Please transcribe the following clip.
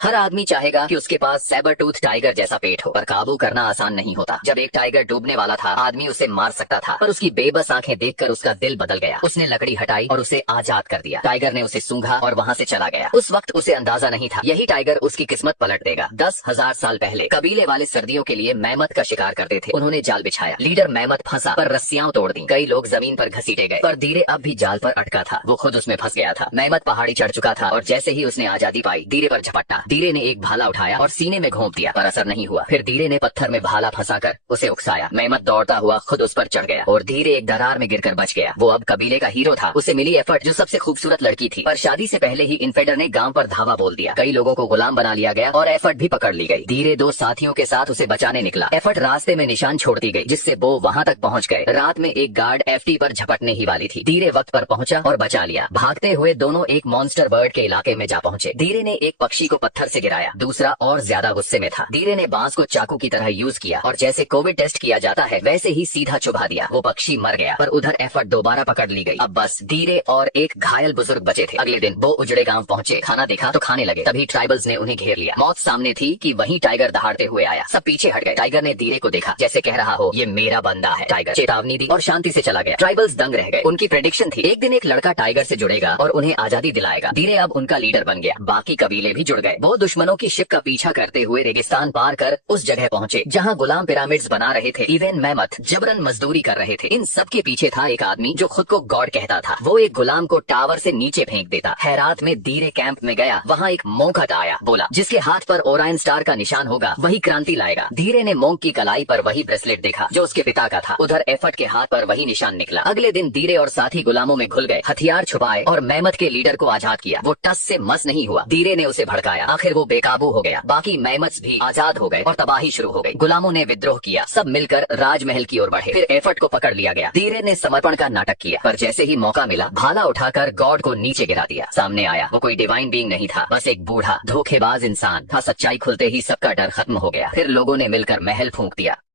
हर आदमी चाहेगा कि उसके पास सैबर टूथ टाइगर जैसा पेट हो, पर काबू करना आसान नहीं होता। जब एक टाइगर डूबने वाला था, आदमी उसे मार सकता था, पर उसकी बेबस आंखें देखकर उसका दिल बदल गया। उसने लकड़ी हटाई और उसे आजाद कर दिया। टाइगर ने उसे सूंघा और वहाँ से चला गया। उस वक्त उसे अंदाजा नहीं था यही टाइगर उसकी किस्मत पलट देगा। 10,000 साल पहले कबीले वाले सर्दियों के लिए मेमत का शिकार करते थे। उन्होंने जाल बिछाया, लीडर मेमत फंसा पर रस्सियां तोड़ दी। कई लोग जमीन पर घसीटे गए, पर धीरे अब भी जाल पर अटका था। वो खुद उसमें फंस गया था। मेमत पहाड़ी चढ़ चुका था और जैसे ही उसने आजादी पाई, धीरे पर झपटा। धीरे ने एक भाला उठाया और सीने में घोंप दिया, पर असर नहीं हुआ। फिर धीरे ने पत्थर में भाला फंसाकर उसे उकसाया। मेमत दौड़ता हुआ खुद उस पर चढ़ गया और धीरे एक दरार में गिरकर बच गया। वो अब कबीले का हीरो था। उसे मिली एफर्ट जो सबसे खूबसूरत लड़की थी, पर शादी से पहले ही इन्फेडर ने गांव पर धावा बोल दिया। कई लोगों को गुलाम बना लिया गया और एफर्ट भी पकड़ ली गई। धीरे दो साथियों के साथ उसे बचाने निकला। एफर्ट रास्ते में निशान छोड़ती गई, जिससे वो वहां तक पहुंच गए। रात में एक गार्ड एफटी पर झपटने ही वाली थी। धीरे वक्त पर पहुंचा और बचा लिया। भागते हुए दोनों एक मॉन्स्टर बर्ड के इलाके में जा पहुंचे। धीरे ने एक पक्षी को पत्थर से गिराया, दूसरा और ज्यादा गुस्से में था। धीरे ने बांस को चाकू की तरह यूज किया और जैसे कोविड टेस्ट किया जाता है वैसे ही सीधा चुभा दिया। वो पक्षी मर गया, पर उधर एफर्ट दोबारा पकड़ ली गई। अब बस धीरे और एक घायल बुजुर्ग बचे थे। अगले दिन वो उजड़े गांव पहुंचे। खाना देखा तो खाने लगे। तभी ट्राइबल्स ने उन्हें घेर लिया। मौत सामने थी कि वहीं टाइगर दहाड़ते हुए आया। सब पीछे हट गए। टाइगर ने धीरे को देखा, जैसे कह रहा हो ये मेरा बंदा है। टाइगर चेतावनी दी और शांति से चला गया। ट्राइबल्स दंग रह गए। उनकी प्रेडिक्शन थी एक दिन एक लड़का टाइगर से जुड़ेगा और उन्हें आजादी दिलाएगा। धीरे अब उनका लीडर बन गया। बाकी कबीले भी जुड़ गए। वो दुश्मनों की शिप का पीछा करते हुए रेगिस्तान पार कर उस जगह पहुंचे जहां गुलाम पिरामिड्स बना रहे थे। इवन मेमत जबरन मजदूरी कर रहे थे। इन सब के पीछे था एक आदमी जो खुद को गॉड कहता था। वो एक गुलाम को टावर से नीचे फेंक देता। हैरात में धीरे कैंप में गया। वहाँ एक मोंकट आया। बोला जिसके हाथ पर ओरायन स्टार का निशान होगा वही क्रांति लाएगा। धीरे ने मोंक की कलाई पर वही ब्रेसलेट देखा जो उसके पिता का था। उधर एफर्ट के हाथ पर वही निशान निकला। अगले दिन धीरे और साथी गुलामों में घुल गए, हथियार छुपाए और मेमत के लीडर को आजाद किया। वो टस से मस नहीं हुआ। धीरे ने उसे भड़काया। आखिर वो बेकाबू हो गया। बाकी मेमत्स भी आजाद हो गए और तबाही शुरू हो गई। गुलामों ने विद्रोह किया। सब मिलकर राजमहल की ओर बढ़े। फिर एफर्ट को पकड़ लिया गया। धीरे ने समर्पण का नाटक किया, पर जैसे ही मौका मिला भाला उठाकर गॉड को नीचे गिरा दिया। सामने आया वो कोई डिवाइन बीइंग नहीं था, बस एक बूढ़ा धोखेबाज इंसान था। सच्चाई खुलते ही सबका डर खत्म हो गया। फिर लोगों ने मिलकर महल फूंक दिया।